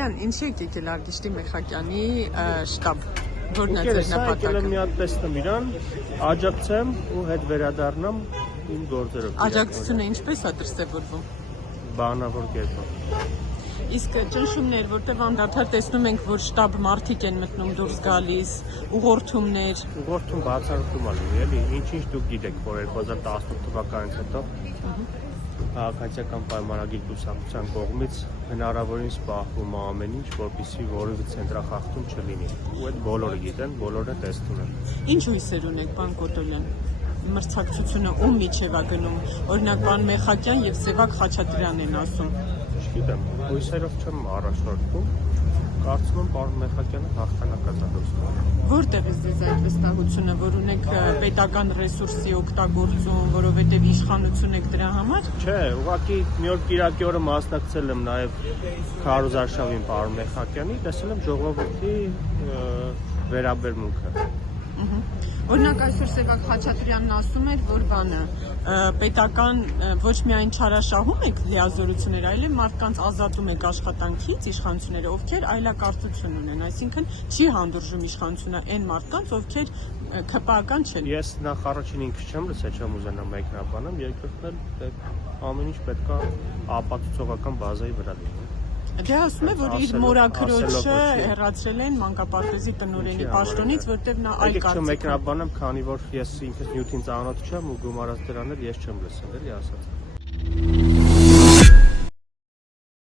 Ինչի եկեք էլ Արգիշտի Մեխակյանի շտաբ, որն է ձեր Եկել նպատակը։ եմ մի հատ տեսնեմ իրան, աջակցեմ ու հետ վերադառնամ իմ գործերով։ Աջակցությունը ինչպես է դրսևորվում։ Բանավոր կերպով։ Իսկ ճնշումներ, որտեղ անդադար տեսնում ենք, որ շտաբ մարդիկ են մտնում դուրս գալիս, ուղղորդումներ։ Ուղղորդում բացառություն ա լինի, էլի, ինչ դուք գիտեք, որ 2018 թվականից հետո քաղաքացիական պայմանագիր կուսակցության կողմից հնարավորինս պահվում է ամեն ինչ, որպեսզի որևէ ցենտրախախտում չլինի։ Ու այդ բոլորը գիտեն, բոլորը տեսնում են։ Ինչ հույսեր ունեք, պարոն Կոտոյան։ Մրցակցությունը ում միջև է գնում։ Օրինակ, պարոն Մեխակյան եւ Սևակ Խաչատրյանն են ասում։ Չգիտեմ, հույսերով չեմ առաջնորդվում։ Կարծում եմ, պարոն Մեխակյանը հաղթանակ է դարձնում։ Որտեղից ձեզ այդ վստահությունը, որ ունեք պետական ռեսուրսի օգտագործում, որովհետև իշխանություն եք դրա համար։ Չէ, ուղղակի մի օր Կիրակի օրը մասնակցել եմ նաև քարոզարշավին պարոն Մեխակյանի, տեսել եմ ժողովրդի վերաբերմունքը։ Օրինակ այսօր Սևակ Խաչատրյանն ասում էր, որ պետական ոչ միայն չարաշահում եք լիազորություններ, այլև մարդկանց ազատում եք աշխատանքից իշխանությունները, ովքեր այլակարծություն ունեն, այսինքն չի հանդուրժում իշխանությունը այն մարդկանց, ովքեր ԿՊԱ-ական չեն։ Ես նախ առաջին ինքս չեմ լսել, չեմ ուզենա մեկնաբանեմ, երկրորդն էլ ամեն ինչ պետք է ապացուցողական բազայի վրա լինի։ Դե ասում է, որ իր մորաքրոջը հեռացրել են մանկապարտեզի տնօրենի պաշտոնից, որտեղ նա այլ կարծիք ունի։ Մեկնաբանեմ, քանի որ ես ինքս նյութին ծանոթ չեմ ու գումարած դրան էլ ես չեմ լսել, էլի ասած։